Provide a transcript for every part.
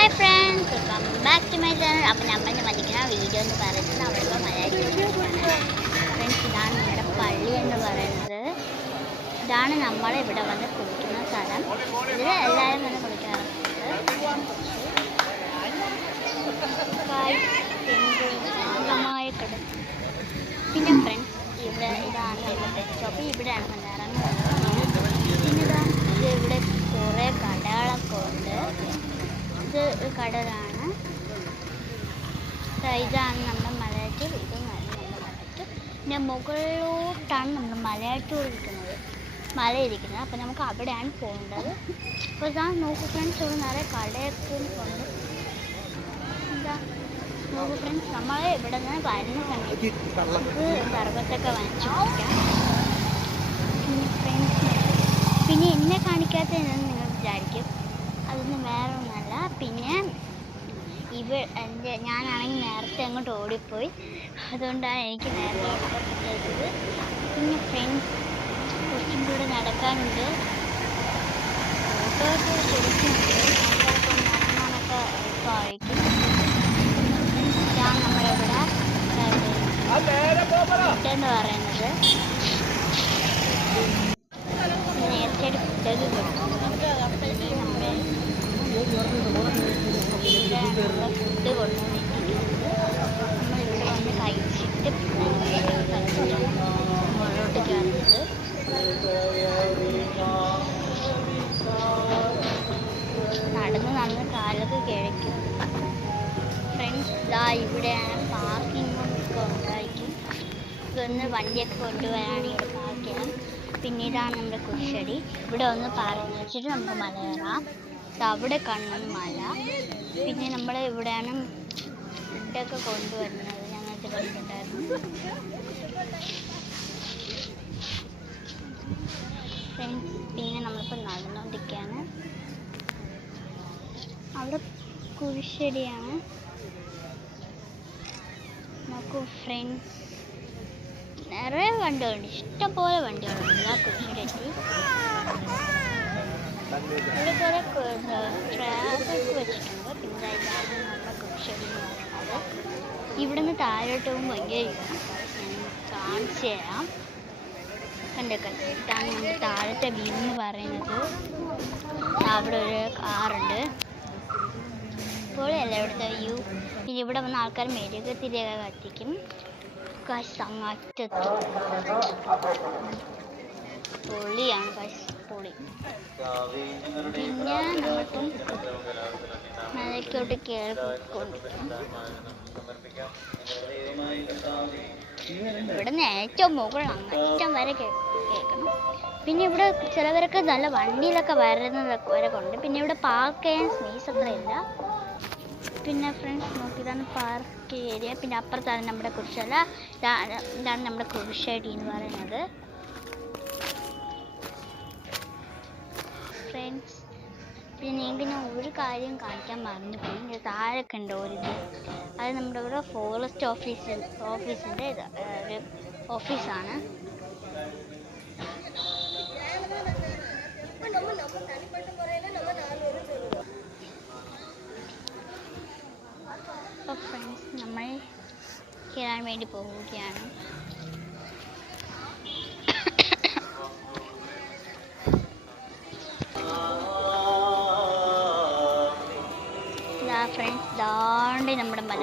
Hi friends, welcome back to my channel. അപ്പോൾ നമ്മൾ വന്നിരിക്കുന്ന വീഡിയോ എന്ന് പറയുന്നത് അവിടെ മലയാളിയാണ്. ഫ്രണ്ട്സ്, ഇതാണ് നമ്മുടെ പള്ളി എന്ന് പറയുന്നത്. ഇതാണ് നമ്മൾ ഇവിടെ വന്ന് കുളിക്കുന്ന സ്ഥലം. ഇതിൽ എല്ലാവരും വന്ന് കുളിക്കാറുണ്ട്. പിന്നെ ഫ്രണ്ട്സ്, ഇതാണ് നമ്മുടെ ബസ് സ്റ്റോപ്പ്. ഇവിടെയാണ് നമ്മൾ ഇറങ്ങുന്നത്. പിന്നെ ഇവിടെ കുറേ കടകളൊക്കെ ഉണ്ട്. ഇത് കടലാണ്. ഇതാണ് നമ്മുടെ മലയാറ്റൂർ. ഇതാണ് നമ്മുടെ മലയാറ്റൂർ. പിന്നെ മുകളിലോട്ടാണ് നമ്മൾ മലയാറ്റൂർ ഇരിക്കുന്നത്, മലയിരിക്കുന്നത്. അപ്പം നമുക്ക് അവിടെയാണ് പോകേണ്ടത്. അപ്പോൾ ഇതാ നോക്കൂ ഫ്രണ്ട്സ്, ഇവിടെ നിറയെ കടയൊക്കെ ഉണ്ട്. എന്താ നോക്കൂ ഫ്രണ്ട്സ്, നമ്മൾ ഇവിടെ നിന്ന് വരുന്ന സമയത്ത് നമുക്ക് സർബത്തൊക്കെ വാങ്ങിച്ചു കുടിക്കാം. പിന്നെ ഫ്രണ്ട്സ്, പിന്നെ എന്നെ കാണിക്കാത്തതെന്ന് നിങ്ങൾ വിചാരിക്കും, അതൊന്നും വേറെ ഒന്നല്ല. പിന്നെ ഞാനാണെങ്കിൽ നേരത്തെ അങ്ങോട്ട് ഓടിപ്പോയി, അതുകൊണ്ടാണ് എനിക്ക് നേരത്തെ കിട്ടിയത്. പിന്നെ ഫ്രണ്ട്സ്, കുറച്ചും കൂടെ നടക്കാനുണ്ട്. ഫോട്ടോയൊക്കെ ശരിക്കുന്നുണ്ട്. നടക്കാനൊക്കെ എളുപ്പമായിരിക്കും. ഇതാണ് നമ്മളിവിടെ ഫുഡെന്ന് പറയുന്നത്. നേരത്തെ ഫുഡൊക്കെ കൊടുക്കും. ഫുഡ് കൊണ്ടുവന്നിട്ടുണ്ട്. നമ്മളിവിടെ വന്ന് കഴിച്ചിട്ട് മുകളിലോട്ട് കയറുന്നത്. നടന്ന് കാലൊക്കെ കിഴക്കും. ഫ്രണ്ട്സ്, ഇതാ ഇവിടെയാണ് പാർക്കിങ്ങൊക്കെ ഉണ്ടായിരിക്കും. ഇതൊന്ന് വണ്ടിയൊക്കെ കൊണ്ടുവരാണെങ്കിൽ ഇവിടെ പാർക്ക് ചെയ്യാം. പിന്നെ ഇതാണ് നമ്മുടെ കുരിശടി. ഇവിടെ ഒന്ന് പാർക്ക് വെച്ചിട്ട് നമുക്ക് മല കയറാം. അവിടെ കാണുന്നത് മല. പിന്നെ നമ്മൾ ഇവിടെയാണ് ഫുഡൊക്കെ കൊണ്ടുവരുന്നത്. ഞങ്ങൾക്ക് കണ്ടിട്ടുണ്ടായിരുന്നു. ഫ്രണ്ട്സ്, പിന്നെ നമ്മളിപ്പോൾ നടന്നുകൊണ്ടിരിക്കുകയാണ്. അവിടെ കുരിശടിയാണ്. നോക്കൂ ഫ്രണ്ട്സ്, നിറയെ വണ്ടികളുണ്ട്, ഇഷ്ടംപോലെ വണ്ടികളുണ്ട് ആ കുരിശടിക്ക്. ഇവിടെ കുറേ ട്രാഫിക് വെച്ചിട്ടുണ്ട്. പിന്നെ ഇതാണ് നമ്മുടെ കുരിശടി എന്ന് പറയുന്നത്. ഇവിടെ നിന്ന് താഴോട്ട് പോകുമ്പോൾ ഭയങ്കര ഞാൻ കാണിച്ചു തരാം. കണ്ടൊക്കെ, ഇതാണ് നമ്മുടെ താഴത്തെ വ്യൂ എന്ന് പറയുന്നത്. അവിടെ ഒരു കാറുണ്ട്. പൊളിയല്ല ഇവിടുത്തെ വ്യൂ. പിന്നെ ഇവിടെ വന്ന ആൾക്കാർ മെഴുകുതിരിയൊക്കെ കത്തിക്കും. അങ്ങറ്റത്ത് പൊളിയാണ്, പൊളി. പിന്നെ നമ്മളിപ്പം മലയ്ക്കോട്ട് കയറിക്കൊണ്ടിരിക്കും. ഇവിടെ നിന്ന് ഏറ്റവും മുകളിൽ അങ്ങറ്റം വരെ കേൾക്കണം. പിന്നെ ഇവിടെ ചിലവരൊക്കെ നല്ല വണ്ടിയിലൊക്കെ വരുന്നതൊക്കെ വരെ കൊണ്ട്. പിന്നെ ഇവിടെ പാർക്ക് ചെയ്യാൻ സ്പേസ് അത്രയില്ല. പിന്നെ ഫ്രണ്ട്സ് നോക്കി, ഇതാണ് പാർക്ക് ഏരിയ. പിന്നെ അപ്പുറത്താണ് നമ്മുടെ കുരിശല. ഇതാണ് നമ്മുടെ കുരിശടി എന്ന് പറയുന്നത്. ഫ്രണ്ട്സ്. പിന്നെ ഞാൻ ഒരു കാര്യം കാണിക്കാൻ മറന്നുപോയി. ഇതിൻ്റെ താഴെയൊക്കെ ഉണ്ട് ഒരിത്. അത് നമ്മുടെ ഇവിടെ ഫോറസ്റ്റ് ഓഫീസിൻ്റെ ഒരു ഓഫീസാണ്. അപ്പോൾ ഫ്രണ്ട്സ്, നമ്മൾ കയറാൻ വേണ്ടി പോവുകയാണ്. ഫ്രണ്ട്സ്, ദാണ്ടി നമ്മുടെ മല.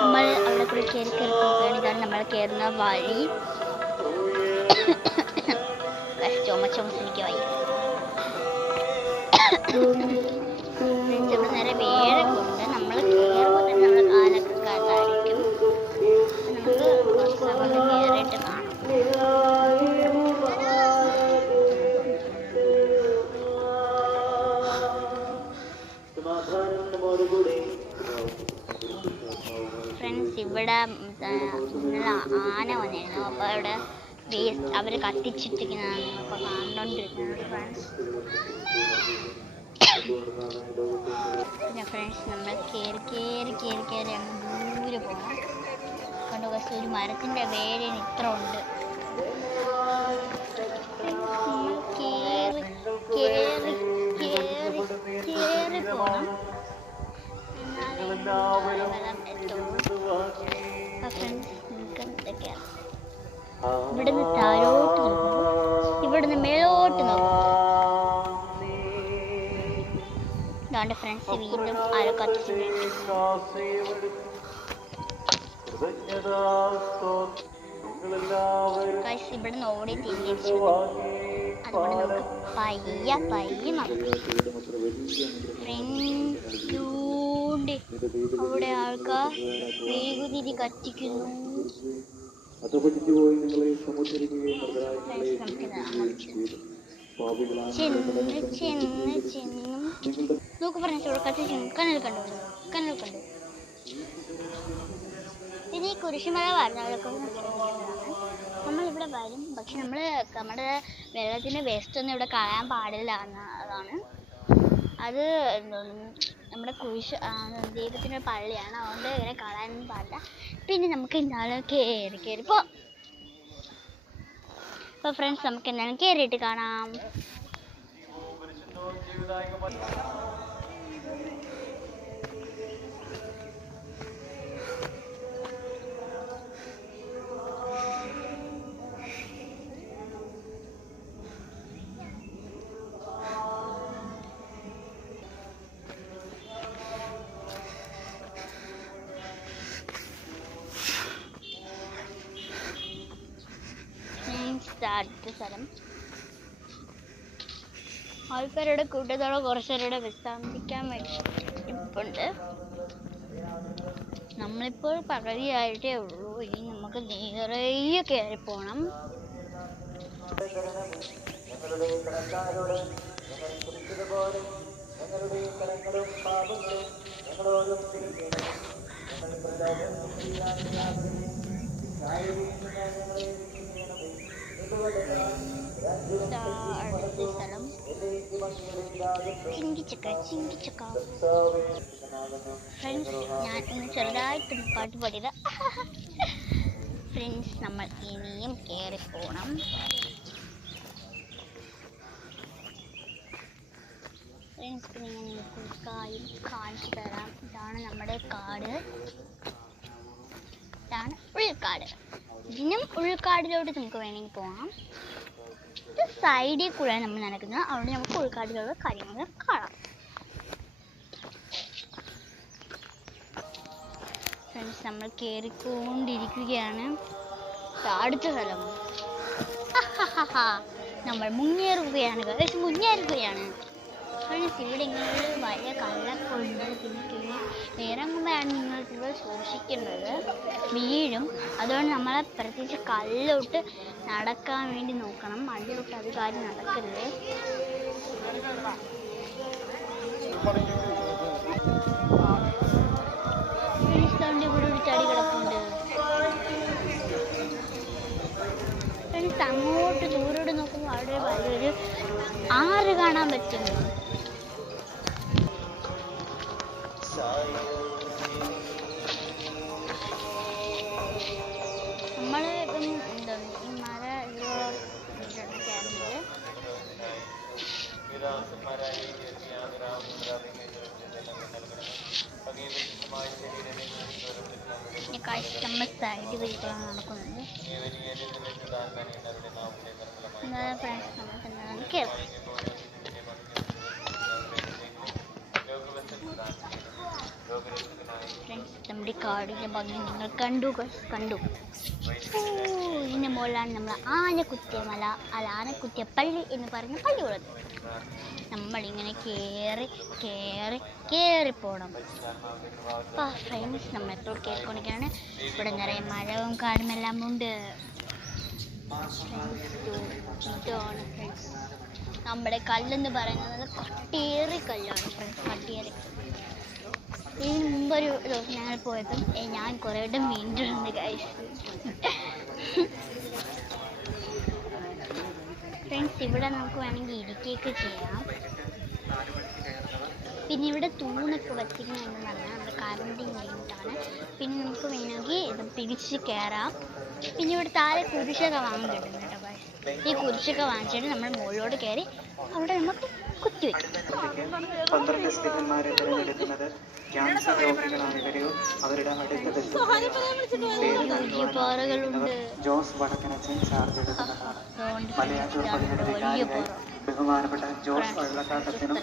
നമ്മൾ അവിടെ കൂടി കയറി പോവുകയാണ്. ഇതാണ് നമ്മൾ കയറുന്ന വഴി. ചുമച്ചിരിക്കുക വഴി. ഇവിടെ നേരെ വേഴൊക്കെ ഉണ്ട്. നമ്മൾ കയറുമ്പോൾ തന്നെ നമ്മുടെ കാലൊക്കെ കാത്തായിരിക്കും. നമുക്ക് കുറച്ച് സമയം കയറിയിട്ട് കാണാം. ഫ്രണ്ട്സ്, ഇവിടെ ആന വന്നിരുന്നു. അപ്പോൾ അവിടെ അവർ കത്തിച്ചിട്ടിരിക്കുന്നതാണ് ഇപ്പോൾ കണ്ടുകൊണ്ടിരിക്കുന്നത്. പിന്നെ ഫ്രണ്ട്സ്, നമ്മൾ കയറി അങ്ങ് ദൂരെ പോകണം. കണ്ടു, ഒരു മരത്തിൻ്റെ വേര് ഇത്ര ഉണ്ട്. ഇവിടുന്ന് താഴോട്ട് നോക്കുമ്പോൾ ഇവിടുന്ന് മേലോട്ട് നോക്കുമ്പോൾ ഇതാണ്ട് ഫ്രണ്ട്സ് വീണ്ടും ആരോ കത്തിച്ചിട്ടുണ്ട്. ഗൈസ് ഇവിടുന്ന് ഓടി തിരിച്ചു അതുകൊണ്ട് നമുക്ക് പയ്യെ ഫ്രണ്ട് അവിടെ ആൾക്കാർ മെഴുകുതിരി കത്തിക്കുന്നു. ചെന്നും നോക്ക് ഫ്രണ്ട്സ് ഇവിടെ കത്തിച്ചു. കനൽ കണ്ടു. ഇനി കുരിശുമല വരുന്നവരൊക്കെ നമ്മളിവിടെ വരും, പക്ഷെ നമ്മുടെ വെള്ളത്തിൻ്റെ വേസ്റ്റ് ഒന്നും ഇവിടെ കളയാൻ പാടില്ല എന്നതാണ്. അത് നമ്മുടെ ദൈവത്തിൻ്റെ പള്ളിയാണ്, അതുകൊണ്ട് ഇങ്ങനെ കളയാനൊന്നും പാടില്ല. പിന്നെ നമുക്ക് എന്തായാലും കയറിപ്പോൾ അപ്പോൾ ഫ്രണ്ട്സ് നമുക്ക് എന്തായാലും കയറിയിട്ട് കാണാം. അടുത്ത സ്ഥലം ആൾക്കാരുടെ കൂട്ടത്തോടെ കുറച്ചുപേരുടെ വിശ്രമിക്കാൻ വേണ്ടി ഇരിപ്പുണ്ട്. നമ്മളിപ്പോൾ പകുതിയായിട്ടേ ഉള്ളൂ. ഇനി നമുക്ക് നിറയെ കയറി പോകണം. അടുത്ത സ്ഥലം ചിങ്കിച്ചക്ക. ഫ്രണ്ട്സ് ഞാൻ ഇന്ന് ചെറുതായിട്ടൊന്ന് പാട്ട് പാടിയത്. ഫ്രണ്ട്സ് നമ്മൾ ഇനിയും കയറിപ്പോണം. ഫ്രണ്ട്സ് പിന്നെ ഞാൻ നിങ്ങൾക്ക് കാണിച്ചു തരാം. ഇതാണ് നമ്മുടെ കാട്, ഇതാണ് ഉൾക്കാട്. ഇതിനും ഉൾക്കാടിലോട്ട് നമുക്ക് വേണമെങ്കിൽ പോകാം. സൈഡിൽ കൂടെ നമ്മൾ നടക്കുന്നത്, അവിടെ നമുക്ക് ഉൾക്കാടിലുള്ള കാര്യങ്ങൾ കാണാം. ഫ്രണ്ട്സ് നമ്മൾ കയറിക്കൊണ്ടിരിക്കുകയാണ്. അടുത്ത സ്ഥലം നമ്മൾ മുന്നേറുകയാണ്. ഫ്രണ്ട്സ് ഇവിടെ ഇങ്ങനെ വലിയ കല്ലൊക്കെ ഉണ്ട്. പിന്നെ ഇറങ്ങുമ്പോഴാണ് നിങ്ങൾ ഇവിടെ സൂക്ഷിക്കേണ്ടത്, വീഴും. അതുകൊണ്ട് നമ്മളെ പ്രത്യേകിച്ച് കല്ലോട്ട് നടക്കാൻ വേണ്ടി നോക്കണം. മണ്ണിലോട്ട് അത് കാര്യം നടക്കരുത്. ഫ്രണ്ട്സ് ഇവിടെ ഒരു ചടി കിടപ്പുണ്ട്. ഫ്രണ്ട്സ് അങ്ങോട്ട് ദൂരോട്ട് നോക്കുമ്പോൾ അവിടെ വലിയൊരു ആറ് കാണാൻ പറ്റുന്നു. നമ്മൾ ഇപ്പം എന്താണ് ഈ മല കയറുന്നത് നമ്മൾ സൈഡ് വഴികളാണ് നടക്കുന്നത്. ഫ്രണ്ട്സ് നമുക്ക് എന്താണ് കയറും. ഫ്രണ്ട്സ് നമ്മുടെ കാടിൻ്റെ ഭംഗി നിങ്ങൾ കണ്ടു. ഇതിൻ്റെ മുകളിലാണ് നമ്മൾ ആനക്കുത്തിയ മല, ആനക്കുത്തിയ പള്ളി എന്ന് പറയുന്ന പള്ളിയുള്ളത്. നമ്മളിങ്ങനെ കയറിപ്പോണം. അപ്പോൾ ഫ്രണ്ട്സ് നമ്മളെപ്പോൾ കയറിക്കൊണ്ടിരിക്കുകയാണ്. ഇവിടെ നിറയെ മരവും കാടും എല്ലാം ഉണ്ട്. ഇതാണ് ഫ്രണ്ട്സ് നമ്മുടെ കല്ലെന്ന് പറയുന്നത് കട്ടിയേറി കല്ലാണ്. ഫ്രണ്ട്സ് കട്ടിയേറി ഇതിന് മുമ്പൊരു ദിവസം ഞങ്ങൾ പോയപ്പം ഞാൻ കുറേ വട്ടം വീണിട്ടുണ്ട് ഗൈസ്. ഫ്രണ്ട്സ് ഇവിടെ നമുക്ക് വേണമെങ്കിൽ ഇരിക്കുകയൊക്കെ ചെയ്യാം. പിന്നെ ഇവിടെ തൂണൊക്കെ വച്ചിരിക്കുന്നതെന്ന് പറഞ്ഞാൽ നമ്മുടെ കറണ്ടിന് വേണ്ടിയിട്ടാണ്. പിന്നെ നമുക്ക് വേണമെങ്കിൽ ഇത് പിടിച്ച് കയറാം. പിന്നെ ഇവിടെ താഴെ കുരിശൊക്കെ വാങ്ങാൻ കിട്ടും കേട്ടോ ഗൈസ്. ഈ കുരിശൊക്കെ വാങ്ങിച്ചിട്ട് നമ്മൾ മുകളിലോട്ട് കയറി അവിടെ നമുക്ക് കുത്തിവെക്കും. 12 സ്ത്രീകന്മാരെ തിരഞ്ഞെടുക്കുന്നത് ക്യാൻസർ രോഗികളായവരെയോ അവരുടെ അടുത്ത വലിയ പാറകളുണ്ട്. ജോസ് വടക്കനച്ചൻ ചാർജ് എടുക്കുന്നതാണ്. മലയാറ്റൂർ പള്ളിയുടെ വലിയ വികാരിയായി പാറ. ബഹുമാനപ്പെട്ട ജോസ് വള്ളക്കാട്ടത്തിനും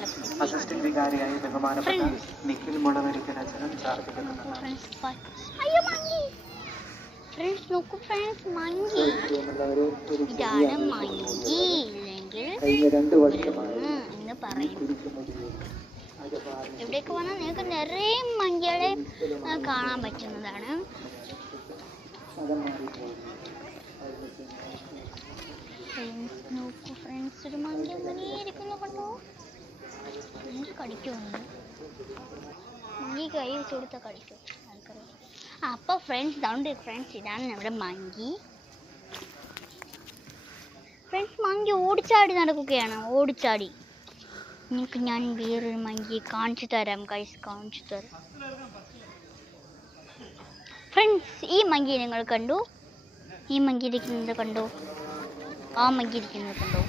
അസിസ്റ്റന്റ് വികാരിയായി ബഹുമാനപ്പെട്ട നിഖിൽ മുളവരിക്കനച്ചനും ചാർജ് എടുക്കുന്നതാണ്. ഫ്രണ്ട്സ് നോക്കൂ ഫ്രണ്ട്സ്, മങ്കി. ഇതാണ് മങ്കി, ഇല്ലെങ്കിൽ എന്ന് പറയും. ഇവിടേക്ക് വന്നാൽ നിങ്ങൾക്ക് നിറയെ മങ്കികളെ കാണാൻ പറ്റുന്നതാണ്. ഫ്രണ്ട്സ് നോക്കൂ ഫ്രണ്ട്സ്, ഒരു മങ്കി അങ്ങനെ ഇരിക്കുന്നു കണ്ടോ. എനിക്ക് കടിക്കുന്നുണ്ട്. മങ്കി കൈ വെച്ച് കൊടുത്താൽ കടിക്കും ആൾക്കറിയാം. അപ്പോൾ ഫ്രണ്ട്സ് ഇതാണ് ഫ്രണ്ട്സ്, ഇതാണ് നമ്മുടെ മങ്കി. ഫ്രണ്ട്സ് മങ്കി ഓടിച്ചാടി നടക്കുകയാണ്, ഓടിച്ചാടി. നിങ്ങൾക്ക് ഞാൻ വേറൊരു മങ്കിയെ കാണിച്ചു തരാം ഗൈസ്, കാണിച്ചു തരാം. ഫ്രണ്ട്സ് ഈ മങ്കി നിങ്ങൾ കണ്ടു, ഈ മങ്കി ഇരിക്കുന്നത് കണ്ടോ, ആ മങ്കി ഇരിക്കുന്നത് കണ്ടോ,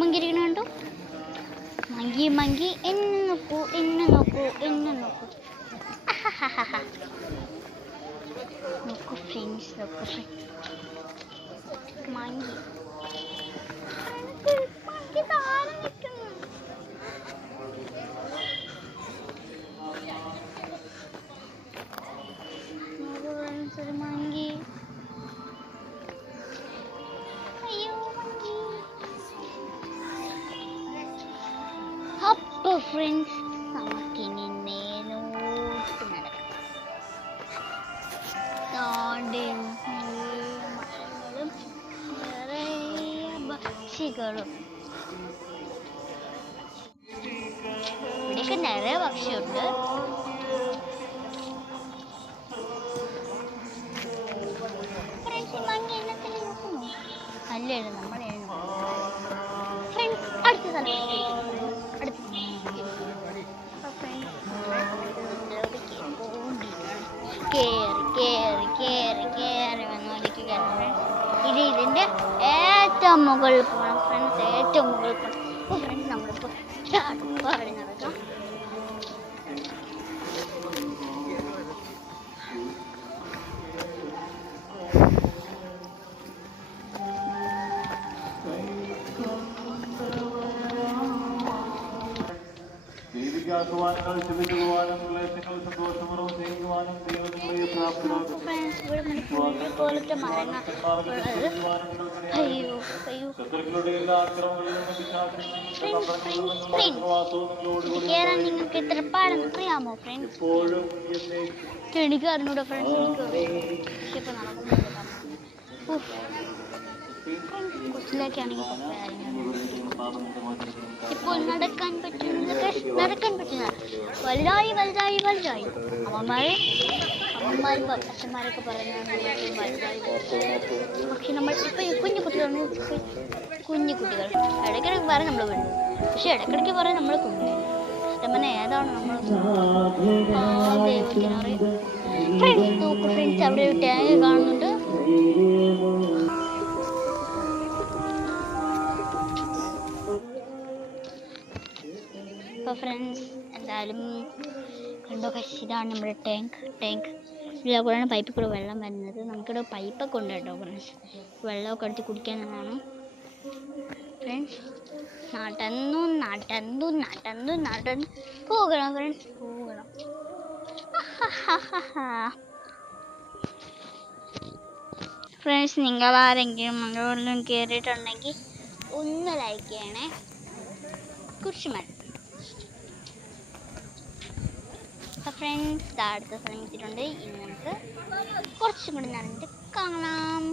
മങ്കി ഇരിക്കുന്നത് കണ്ടോ. മങ്കി മങ്കി എന്നെ നോക്കൂ, എന്നെ നോക്കൂ, എന്നെ നോക്കൂ. നോക്കൂ ഫ്രണ്ട്സ്, നോക്കൂ മങ്കി. മങ്കി താഴെ നിൽക്കുന്നു. ഒരു മങ്കി. അയ്യോ മങ്കി. അപ്പൊ ഫ്രണ്ട്സ് നമുക്കിനി നേരോട്ട് നടക്കാം. മരങ്ങളും നിറയെ പക്ഷികളും. ഇവിടെയൊക്കെ നിറയെ പക്ഷിയുണ്ട്. മങ്കി എണ്ണത്തിനെ നോക്കുന്നു. അല്ലല്ലോ നമ്മളെയാണ് ഫ്രണ്ട്സ്. അടുത്ത സ്ഥലത്തേക്ക് അടുത്ത കേറി കേറി കേറി കേറി വന്നുകൊണ്ടിരിക്കുകയാണ് ഫ്രണ്ട്സ്. ഇത് ഇതിൻ്റെ ഏറ്റവും മുകളിൽ പോകണം ഫ്രണ്ട്സ്, ഏറ്റവും മുകളിൽ പോകണം. അപ്പോൾ ഫ്രണ്ട്സ് നമ്മളിപ്പോൾ പാടി നടക്കാം. പോലത്തെ മരങ്ങൾ അയ്യോ അയ്യോ കയറാൻ നിങ്ങൾക്ക് എത്ര പാടെന്ന് അറിയാമോ ഫ്രണ്ട്സ്? എനിക്ക് അറിഞ്ഞൂടെ ഫ്രണ്ട്സ്, എനിക്ക് ഇപ്പൊ നടക്കുമ്പോൾ കൊച്ചിലേക്കാണെങ്കിൽ ഇപ്പോൾ നടക്കാൻ പറ്റുന്ന വലുതായി വലുതായി വലുതായി. അമ്മമാരും അച്ഛന്മാരൊക്കെ പറയുന്നത് വലുതായി. പക്ഷെ നമ്മൾ ഇപ്പൊ കുഞ്ഞു കുട്ടികളാണ്, കുഞ്ഞു കുട്ടികൾ. ഇടയ്ക്കിടയ്ക്ക് പറയും നമ്മൾ വലുത്, പക്ഷെ ഇടയ്ക്കിടയ്ക്ക് പറയും നമ്മൾ കുഞ്ഞു. ഇഷ്ടമെന്നെ ഏതാണ് നമ്മൾ ദൈവത്തിനറിയാം. ഫ്രണ്ട്സ് നോക്കൂ ഫ്രണ്ട്സ്, അവിടെ ഒരു ടാങ്ക് കാണുന്നുണ്ട്. അപ്പോൾ ഫ്രണ്ട്സ് എന്തായാലും കണ്ടോ ഗയ്സ്, ഇതാണ് നമ്മുടെ ടാങ്ക്. ഇതിലെ കൂടെയാണ് പൈപ്പിൽ കൂടെ വെള്ളം വരുന്നത്. നമുക്കിവിടെ പൈപ്പൊക്കെ ഉണ്ട് കേട്ടോ ഫ്രണ്ട്സ്, വെള്ളമൊക്കെ എടുത്ത് കുടിക്കാനുള്ളതാണ്. ഫ്രണ്ട്സ് നടന്നു നടന്നു നടന്നു നടന്നു പോകണം ഫ്രണ്ട്സ്, പോകണം. ഫ്രണ്ട്സ് നിങ്ങൾ ആരെങ്കിലും മംഗളൂരിലും കയറിയിട്ടുണ്ടെങ്കിൽ ഒന്ന് ലൈക്ക് ചെയ്യണേ. കുറച്ച് മതി. അപ്പോൾ ഫ്രണ്ട്സ് അടുത്ത സ്ഥലം എത്തിയിട്ടുണ്ട്. ഇനി നമുക്ക് കുറച്ചും കൂടി നടന്നിട്ട് കാണാം.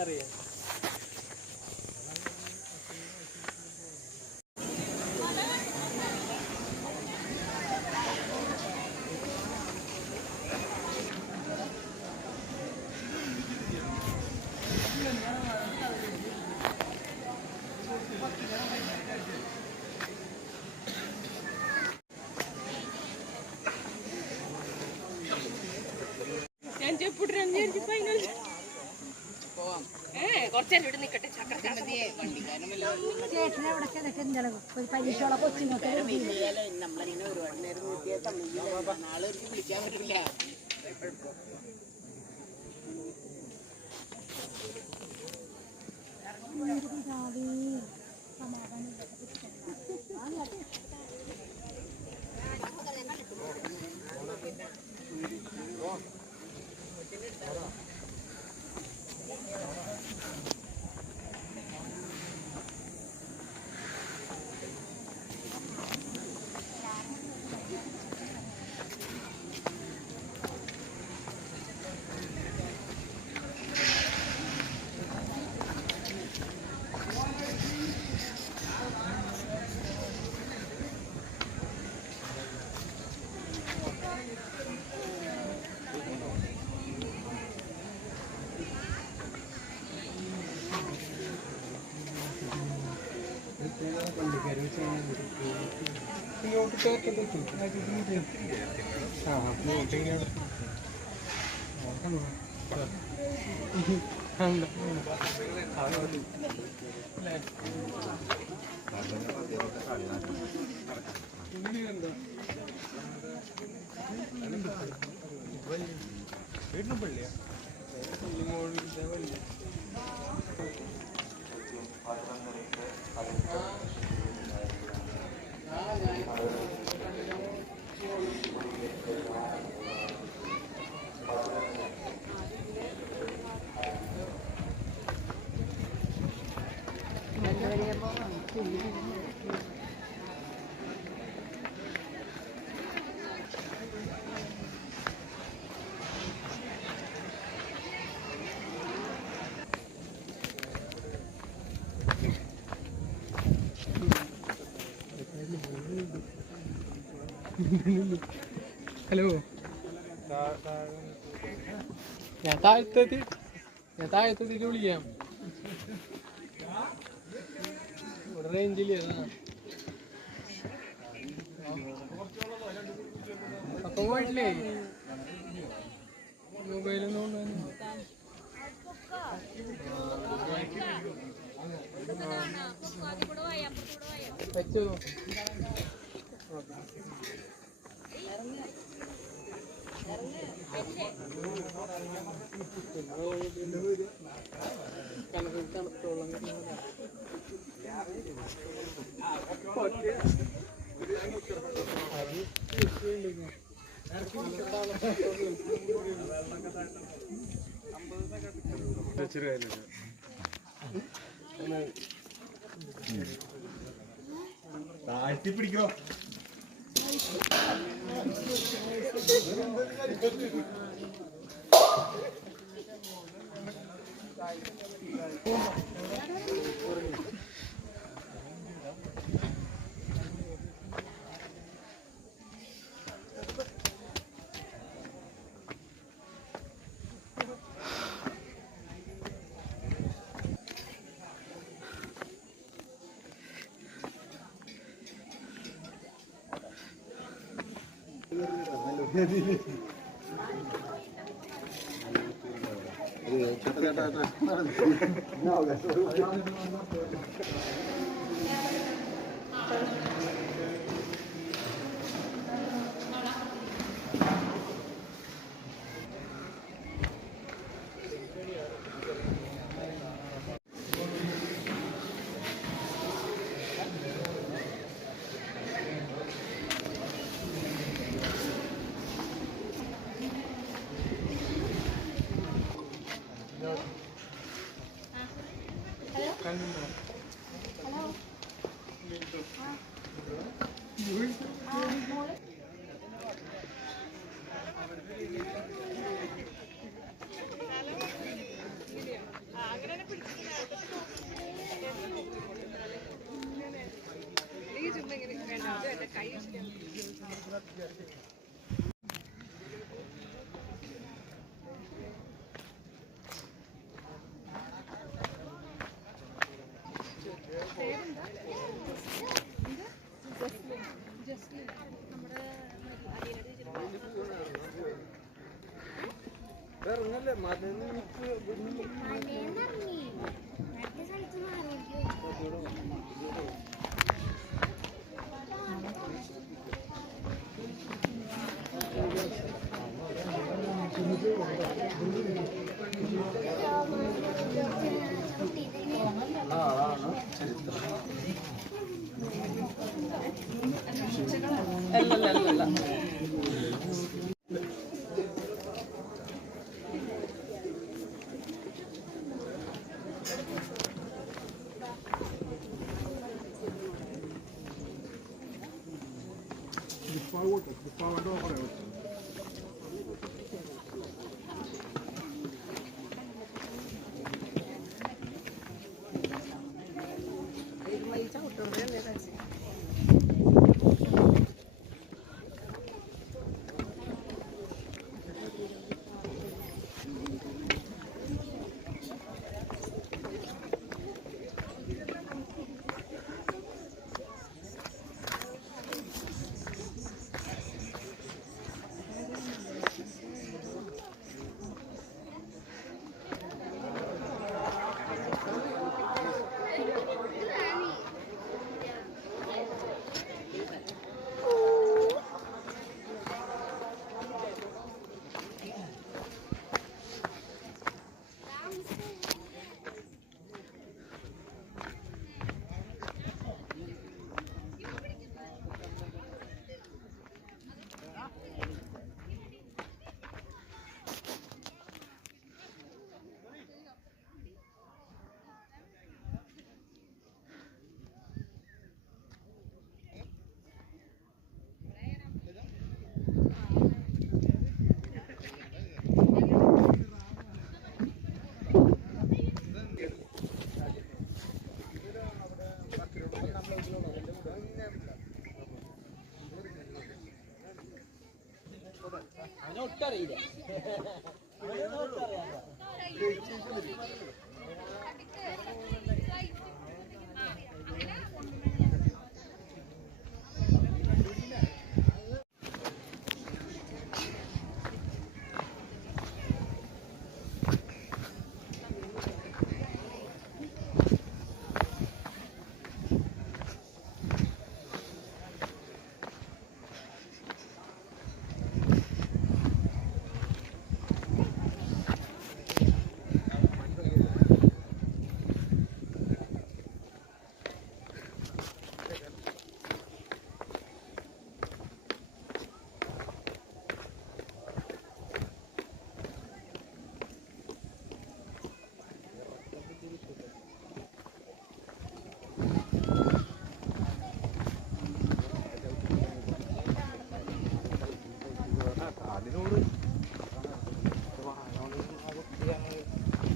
അറിയാം. ഞാൻ ചെപ്പിട്ട് ഫൈനൽ കുറച്ചേരം ഇവിടെ നിൽക്കട്ടെ പരീക്ഷകളെ കൊച്ചിനൊക്കെ നമ്മളിങ്ങനെ ഒരുപാട് നേരം നിർത്തിയാൽ തമ്മിൽ നാളെ വിളിക്കാൻ പറ്റില്ല. ഹലോ, ഞാൻ താഴത്തെത്തി വിളിക്കാം. ഇവിടെ റേഞ്ചില്ല. അപ്പൊ പോയിട്ടില്ലേ മൊബൈലൊന്നും കൊണ്ടുവന്നു വെച്ചോ. താഴ്ത്തി പിടിക്കോ.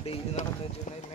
ഡെയിലി നടന്നു വെച്ചിട്ടുണ്ടെങ്കിൽ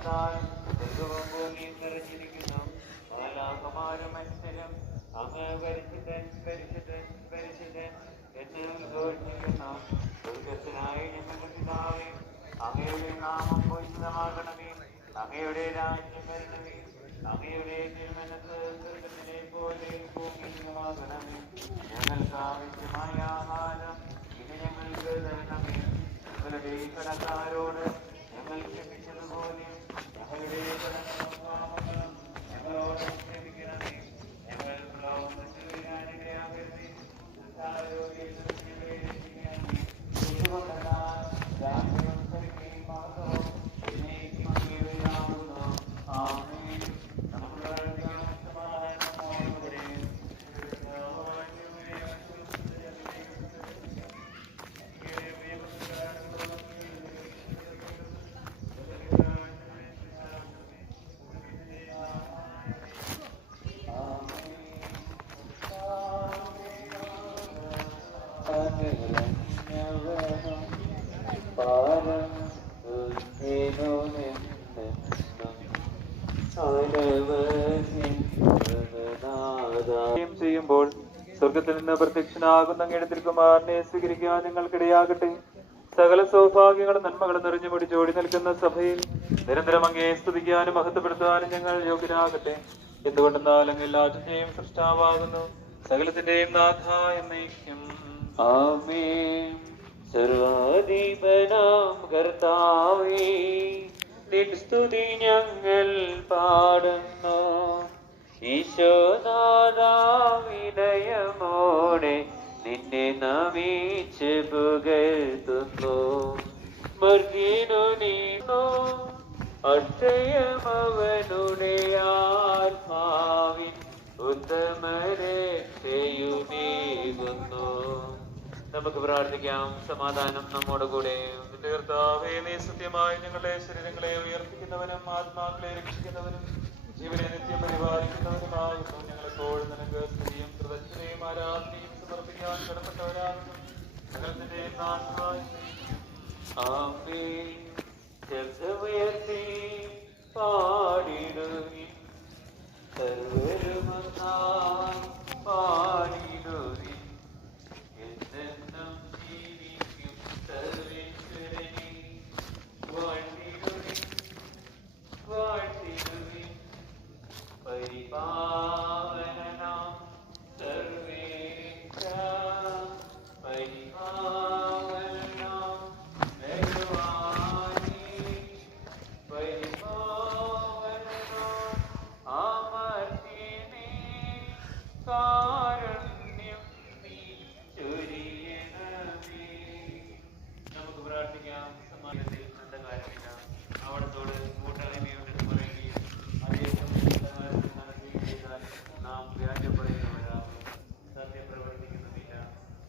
ബഹുമാനത്താൽ സ്വർഗവും ഭൂമിയും നിറഞ്ഞിരിക്കുന്നു. മാലാഖമാരും മനുഷ്യരും അങ്ങ് പരിശുദ്ധൻ പരിശുദ്ധൻ പരിശുദ്ധൻ എന്ന് ഉദ്ഘോഷിക്കുന്നു. സ്വർഗ്ഗസ്ഥനായ ഞങ്ങളുടെ പിതാവേ, അങ്ങയുടെ നാമം പൂജിതമാകണമേ. അങ്ങയുടെ രാജ്യം വരണമേ. അങ്ങയുടെ തിരുമനസ് സ്വർഗ്ഗത്തിലെ പോലെ ഭൂമിയിലുമാകണമേ. ഞങ്ങൾക്ക് ആവശ്യമായ ആഹാരം ഇത് ഞങ്ങൾക്ക് തരണമേ. ഞങ്ങളുടെ കടക്കാരോട് ഞങ്ങൾ ക്ഷമിച്ചതുപോലെ ഞങ്ങളുടെ കടങ്ങളും പാപങ്ങളും ഞങ്ങളോട് ക്ഷമിക്കണമേ. ഞങ്ങൾ പ്രലോഭനത്തിൽ വീഴാനിടയാകരുതേ. ദുഷ്ടാരൂപിയിൽ നിന്ന് ഞങ്ങളെ രക്ഷിക്കണമേ. എന്തുകൊണ്ടെന്നാൽ രാജ്യവും ശക്തിയും മഹത്വവും എന്നേക്കും അങ്ങയുടേതാകുന്നു. ആമേൻ. നമുക്ക് പ്രാർത്ഥിക്കാം. സമാധാനത്തോടുകൂടെ ചെയ്യുമ്പോൾ സ്വർഗത്തിൽ നിന്ന് പ്രത്യക്ഷനാകുന്ന അങ്ങയുടെ തിരുക്കുമാരനെ സ്വീകരിക്കാൻ ഞങ്ങൾക്കിടയാകട്ടെ. സകല സൗഭാഗ്യങ്ങളും നന്മകളും നിറഞ്ഞു പിടിച്ചോടി നിൽക്കുന്ന സഭയിൽ നിരന്തരം അങ്ങയെ സ്തുതിക്കാനും മഹത്വപ്പെടുത്താനും ഞങ്ങൾ യോഗ്യരാകട്ടെ. എന്തുകൊണ്ടെന്നാൽ അങ്ങ് എല്ലാറ്റിന്റെയും സൃഷ്ടാവാകുന്നു, സകലത്തിന്റെയും നാഥ എന്നേക്കും. ആമേൻ. സർവാധിപനാം കർത്താവേ, നിൻ സ്തുതി ഞങ്ങൾ പാടുന്നു. ഈശോനാഥാവിനയമോടെ നിന്നെ നമിച്ച് പുകഴ്ത്തുന്നു. മർദ്ദിനു നീനോ അക്ഷയമവനുടെ ആത്മാവിൻ ഉത്തമരക്ഷയുമേകുന്നു. നമുക്ക് പ്രാർത്ഥിക്കാം. സമാധാനം നമ്മോട് കൂടെ. നിന്റെ കർത്താവേ, നീ സത്യമായി ഞങ്ങളുടെ ശരീരങ്ങളെ ഉയർപ്പിക്കുന്നവനും ആത്മാക്കളെ രക്ഷിക്കുന്നവനും ജീവനെ നിത്യം പരിപാലിക്കുന്നവനുമാകുന്നു. ഞങ്ങളെപ്പോഴും നിനക്ക് സ്തുതിയും കൃതജ്ഞതയും ആരാധനയും സമർപ്പിക്കാൻ കടപ്പെട്ടവരാകുന്നു. ഞങ്ങളുടെ നാഥായി ആമേൻ. ശബ്ദമുയർത്തി പാടിടുവിൻ, സർവ്വരുമൊന്നായി പാടിടുവിൻ. എന്നെന്നും ജീവിക്കും സർവേശ്വരനെ വാഴ്ത്തിടുവിൻ, വാഴ്ത്തിടുവിൻ. പരിപാവനനാം സർവേശ്വര, പരിപാവനനാം ഭഗവാനേ, പരിപാവനനാം അമർത്യനേ, കാരുണ്യം നീ ചൊരിയണമേ. നമുക്ക് പ്രാർത്ഥിക്കാം. സമാധാനത്തിൽ നല്ല കാര്യമില്ല. അവിടത്തോട് കൂട്ടായ്മയുണ്ടെന്ന് പറയുകയും അതേസമയം നടത്തുകയും ചെയ്താൽ നാം വ്യാജം പറയുന്നവരാകും, സത്യം പ്രവർത്തിക്കുന്നുമില്ല.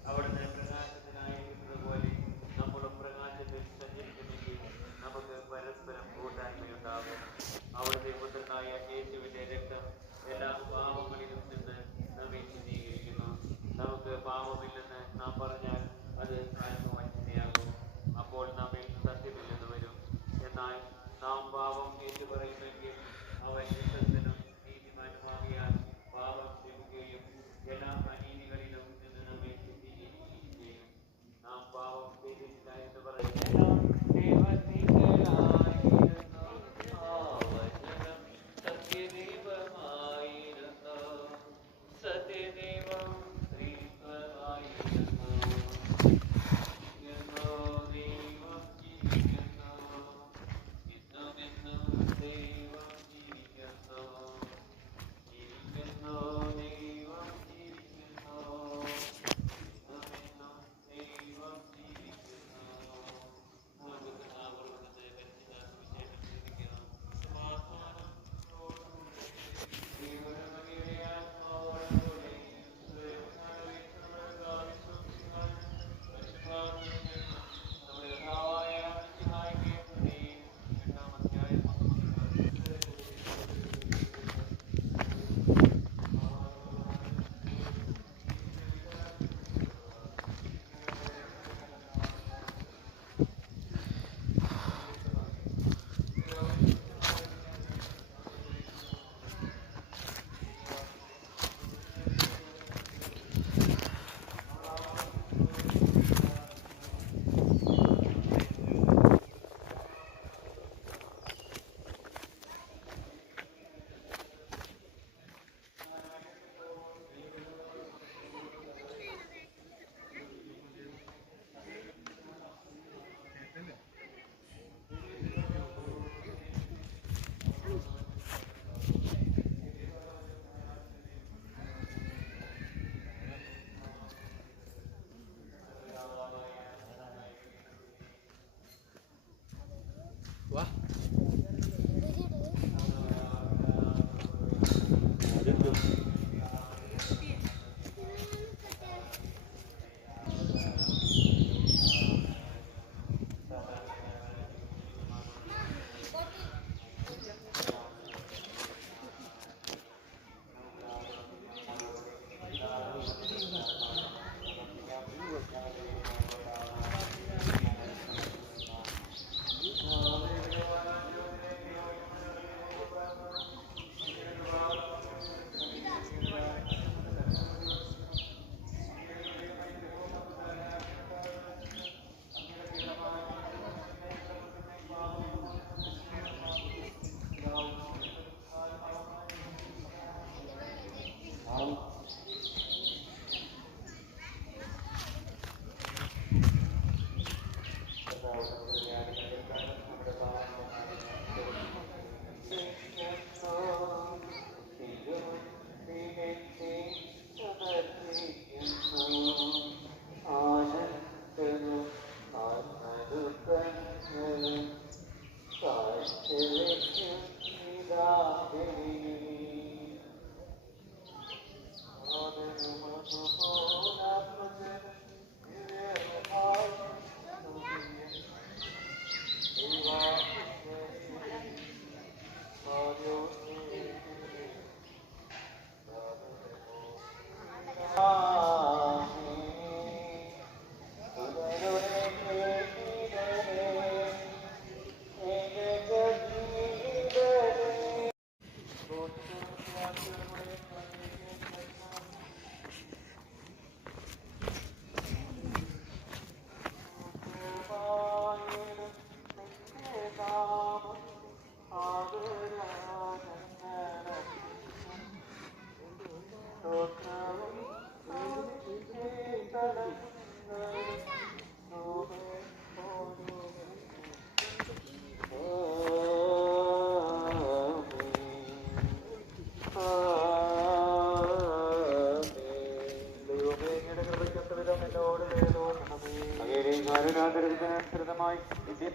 അവിടുന്ന് പ്രകാശത്തിനായിരിക്കുന്നതുപോലെ നമ്മളും പ്രകാശത്തിൽ സഞ്ചരിക്കുമെങ്കിൽ നമുക്ക് പരസ്പരം കൂട്ടായ്മയുണ്ടാകും. അവിടുത്തെ പുത്രനായ യേശുവിന്റെ രക്തം എല്ലാ പാപങ്ങളിലും നിന്ന് നമ്മെ ശുദ്ധീകരിക്കുന്നു. നമുക്ക് പാപമില്ലെന്ന് നാം പറഞ്ഞാൽ അത് ആത്മവഞ്ചനയാകും. അപ്പോൾ നമ്മിൽ സത്യമില്ലെന്ന് വരും. എന്നാൽ നാം പാപം ഏറ്റു പറയുമെങ്കിൽ അവൻ വിശ്വസ്തനും നീതിമാനുമാകിയാൽ പാപം ക്ഷമിക്കുകയും എല്ലാ അനീതികളിലും നിന്ന് നമ്മെ ശുദ്ധീകരിക്കുകയും ചെയ്യും. നാം പാപം ചെയ്തിട്ടില്ല എന്ന് പറയുന്നു. സത്യദൈവമായിരുന്നു, സത്യദൈവം ശ്രീത്വമായിരുന്നു. ദൈവം ജീവിക്കുന്നു, ഇന്നുമെന്നും ദൈവം ജീവിക്കുന്നു, ജീവിക്കുന്നു ദൈവം ജീവിക്കുന്നു, ഇന്നുമെന്നും ദൈവം ജീവിക്കുന്നു. വാ.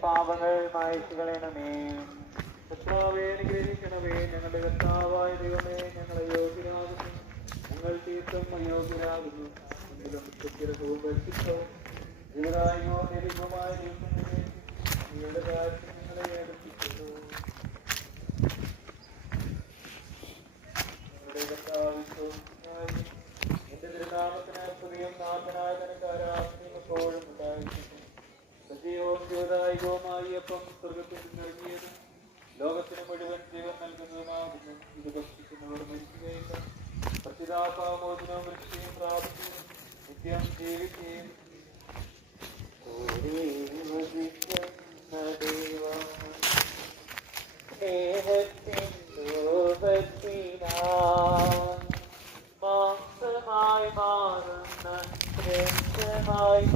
പാപങ്ങൾ മായ്ച്ചു കളയണമേ. കർത്താവേ, അനുഗ്രഹിക്കണമേ. ഞങ്ങളുടെ കർത്താവായ ദൈവമേ, ഞങ്ങളെ യോഗ്യരാകുന്നു, ഞങ്ങൾ തീർത്തും അയോഗ്യരാകുന്നു. എങ്കിലും സുസ്ഥിരവും പരിശുദ്ധവും ജീവനായോ നിരുപമായ ദൈവമേ, നിങ്ങളുടെ കാര്യം നിങ്ങളെ അടുപ്പിക്കുന്നു. ഞങ്ങളുടെ കർത്താവിനായി എന്റെ തിരുനാമത്തിന് പുതിയ നാഥനായ തനക്കാരാജ്ഞയും എപ്പോഴും ഉണ്ടായിരിക്കുന്നു. സജീവവും ജീവദായകവുമായി അപ്പം സ്വർഗത്തിൽ നൽകിയത് ലോകത്തിന് മുഴുവൻ ജീവൻ നൽകുന്നതിനാകുന്നു. ഇത് ഭക്ഷിക്കുന്നവർ മരിക്കുകയില്ല, പ്രത്യുതാപാമോചനവും രക്ഷയും പ്രാപിക്കുകയും നിത്യം ജീവിക്കുകയും മാംസമായി മാറുന്ന രക്ഷമായി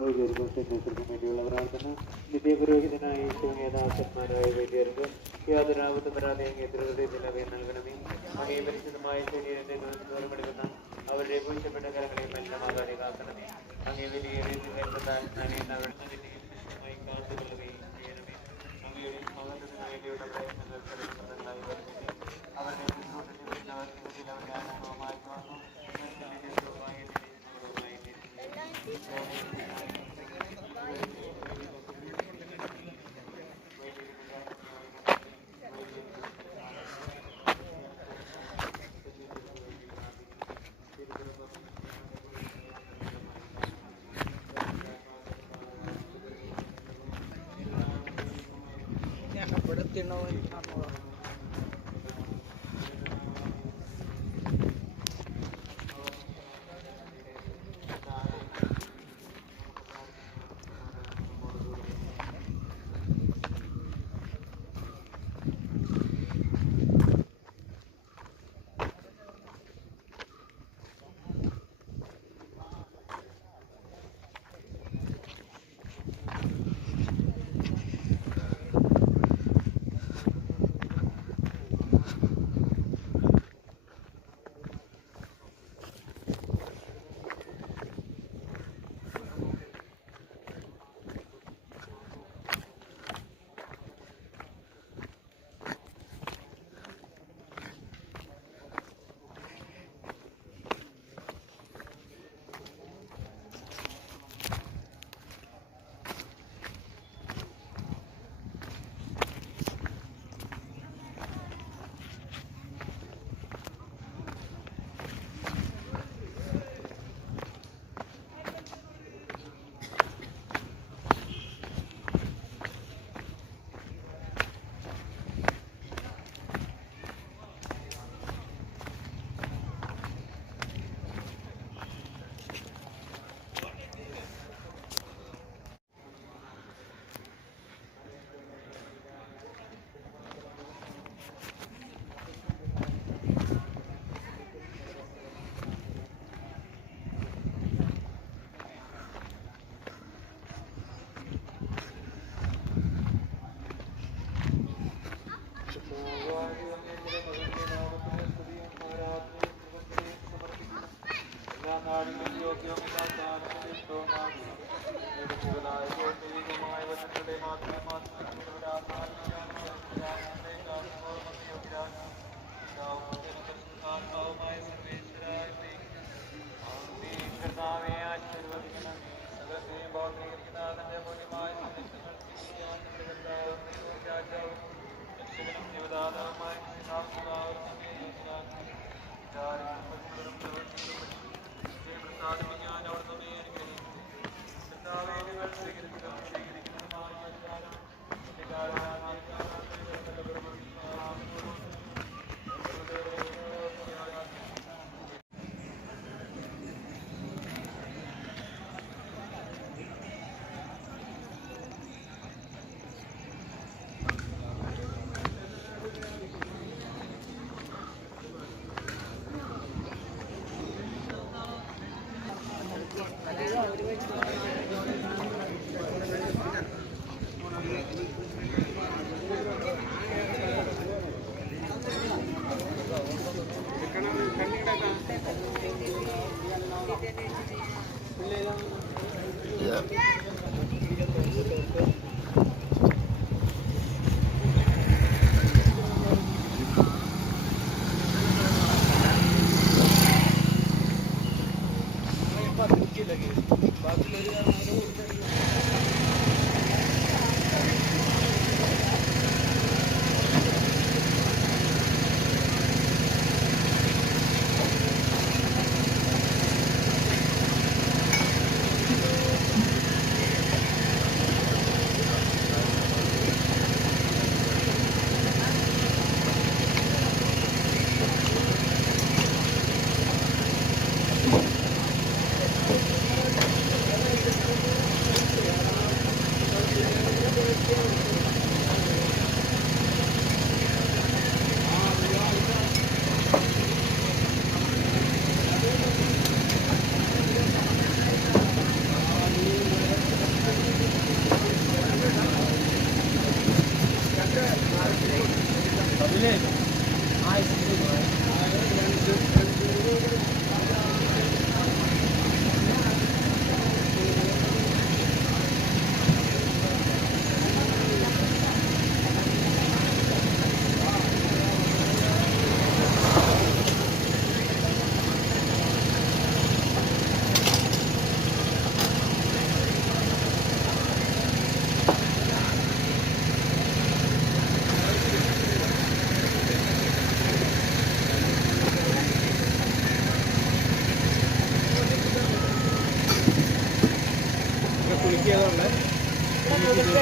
വൈദ്യർക്കും വേണ്ടിയുള്ള പ്രാർത്ഥന. നിത്യപുരോഹിതനായ ഏറ്റവും യഥാർത്ഥന്മാരായ വൈദ്യർക്ക് യാതൊരാപത്തും വരാതെ അങ്ങേ ഹൃദയത്തിലവയെ നൽകണമേ. അങ്ങേ പരിശുദ്ധമായ ശരീരത്തെ ദൂരമെടുക്കുന്ന അവരുടെ പൂച്ചപ്പെട്ട കരങ്ങളെയും എല്ലാം ആകാതെ കാക്കണമേ. അങ്ങേ വലിയ കാത്തുകൊള്ളുകയും ചെയ്യണമേ. അങ്ങയുടെ മഹത്വത്തിനായുള്ള പ്രയത്നങ്ങൾ ഫലപ്രദങ്ങളായി വരുന്നത് അവരുടെ അവരുടെ അനുഭവമായി കാണുന്നു.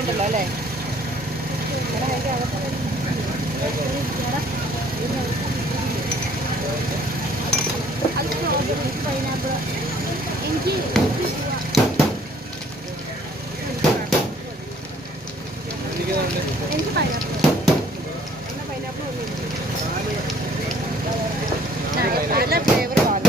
ഉണ്ടല്ലോ അല്ലേ? പൈനാപ്പിൾ എനിക്ക് എനിക്ക് പൈനാപ്പിൾ നല്ല ഫ്ലേവർ പാല്.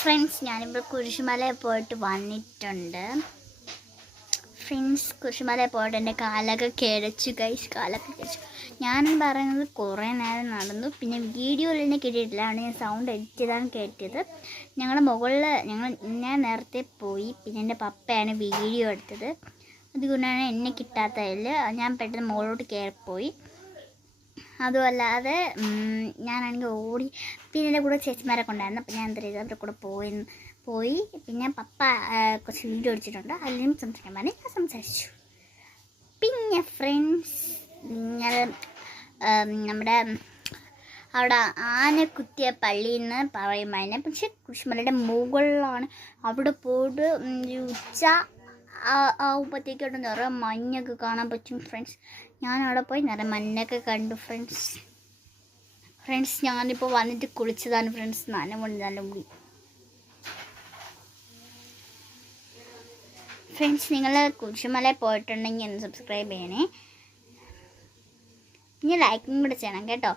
ഫ്രണ്ട്സ്, ഞാനിപ്പോൾ കുരിശുമലയിൽ പോയിട്ട് വന്നിട്ടുണ്ട്. ഫ്രണ്ട്സ്, കുരിശുമലയിൽ പോയിട്ട് എൻ്റെ കാലൊക്കെ കിടച്ചു ഗൈസ്, കാലൊക്കെ കിടച്ചു. ഞാനും പറയുന്നത് കുറേ നേരം നടന്നു. പിന്നെ വീഡിയോയിൽ തന്നെ കിട്ടിയിട്ടില്ല, ആണ് ഞാൻ സൗണ്ട് എഡിറ്റ് ചെയ്താണ് കേട്ടത്. ഞങ്ങളുടെ മുകളിൽ ഞാൻ നേരത്തെ പോയി, പിന്നെ എൻ്റെ പപ്പയാണ് വീഡിയോ എടുത്തത്. അതുകൊണ്ടാണ് എന്നെ കിട്ടാത്തതിൽ ഞാൻ പെട്ടെന്ന് മുകളിലോട്ട് കയറിപ്പോയി. അതുമല്ലാതെ ഞാനാണെങ്കിൽ ഓടി, പിന്നെ എൻ്റെ കൂടെ ചേച്ചിമാരൊക്കെ ഉണ്ടായിരുന്നു. അപ്പം ഞാൻ എന്താ ചെയ്തത്, അവരുടെ കൂടെ പോയി. പിന്നെ പപ്പ കുറച്ച് വീഡിയോ അടിച്ചിട്ടുണ്ട്, അതിലും സംസാരിക്കാൻ പറഞ്ഞ് ഞാൻ സംസാരിച്ചു. പിന്നെ ഫ്രണ്ട്സ്, നിങ്ങൾ നമ്മുടെ അവിടെ ആനക്കുത്തിയ പള്ളി എന്ന് പറയുമ്പോൾ അതിനെ, പക്ഷേ കുരിശുമലയുടെ മുകളിലാണ്. അവിടെ പോയിട്ട് ഉച്ച ആവുമ്പോഴത്തേക്കും നിറയെ മഞ്ഞൊക്കെ കാണാൻ പറ്റും ഫ്രണ്ട്സ്. ഞാനവിടെ പോയി നിറയെ മഞ്ഞൊക്കെ കണ്ടു ഫ്രണ്ട്സ്. ഞാനിപ്പോൾ വന്നിട്ട് കുളിച്ചതാണ് ഫ്രണ്ട്സ്, നനവുണ്ട് നല്ല മുടി. ഫ്രണ്ട്സ്, നിങ്ങൾ കുരിശുമലയിൽ പോയിട്ടുണ്ടെങ്കിൽ ഒന്ന് സബ്സ്ക്രൈബ് ചെയ്യണേ, പിന്നെ ലൈക്കും കൂടെ ചെയ്യണം കേട്ടോ.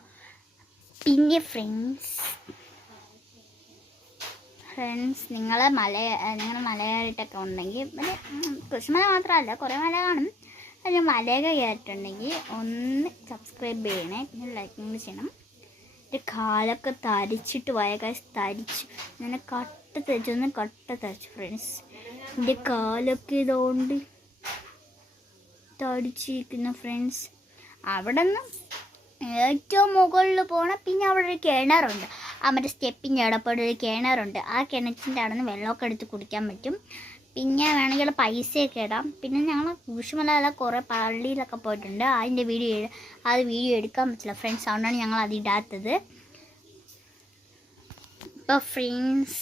പിന്നെ ഫ്രണ്ട്സ്, നിങ്ങൾ മലയാളിട്ടൊക്കെ ഉണ്ടെങ്കിൽ, കുരിശുമല മാത്രമല്ല കുറേ മല കാണും, അതിന് മലയൊക്കെ കയറിയിട്ടുണ്ടെങ്കിൽ ഒന്ന് സബ്സ്ക്രൈബ് ചെയ്യണേ, പിന്നെ ലൈക്കും കൂടി ചെയ്യണം. എൻ്റെ കാലൊക്കെ തരിച്ചിട്ട് തരിച്ചു, ഇങ്ങനെ കട്ട തരിച്ചു ഫ്രണ്ട്സ്. എൻ്റെ കാലൊക്കെ ഇതുകൊണ്ട് തടിച്ചിരിക്കുന്നു ഫ്രണ്ട്സ്. അവിടെ നിന്ന് ഏറ്റവും മുകളിൽ പോകണം. പിന്നെ അവിടെ ഒരു കിണറുണ്ട്, മറ്റേ സ്റ്റെപ്പിൻ്റെ ഇടപ്പോടെ ഒരു കിണറുണ്ട്. ആ കിണറ്റിൻ്റെ അവിടെ നിന്ന് വെള്ളമൊക്കെ എടുത്ത് കുടിക്കാൻ പറ്റും. പിന്നെ വേണമെങ്കിൽ പൈസയൊക്കെ ഇടാം. പിന്നെ ഞങ്ങൾ കുരിശുമല കുറേ പള്ളിയിലൊക്കെ പോയിട്ടുണ്ട്, അതിൻ്റെ വീഡിയോ എടുക്കാൻ പറ്റില്ല ഫ്രണ്ട്സ്, അതുകൊണ്ടാണ് ഞങ്ങൾ അത് ഇടാത്തത്. ഇപ്പോൾ ഫ്രണ്ട്സ്,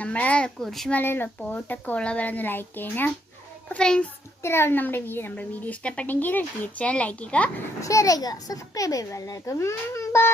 നമ്മളെ കുരിശുമലയിൽ പോയിട്ടൊക്കെ ഉള്ളവരൊന്ന് ലൈക്ക് ചെയ്യണം. അപ്പോൾ ഫ്രണ്ട്സ്, ഇത്രയാണ് നമ്മുടെ വീഡിയോ ഇഷ്ടപ്പെട്ടെങ്കിൽ തീർച്ചയായും ലൈക്ക് ചെയ്യുക, ഷെയർ ചെയ്യുക, സബ്സ്ക്രൈബ് ചെയ്യുക. ബൈ.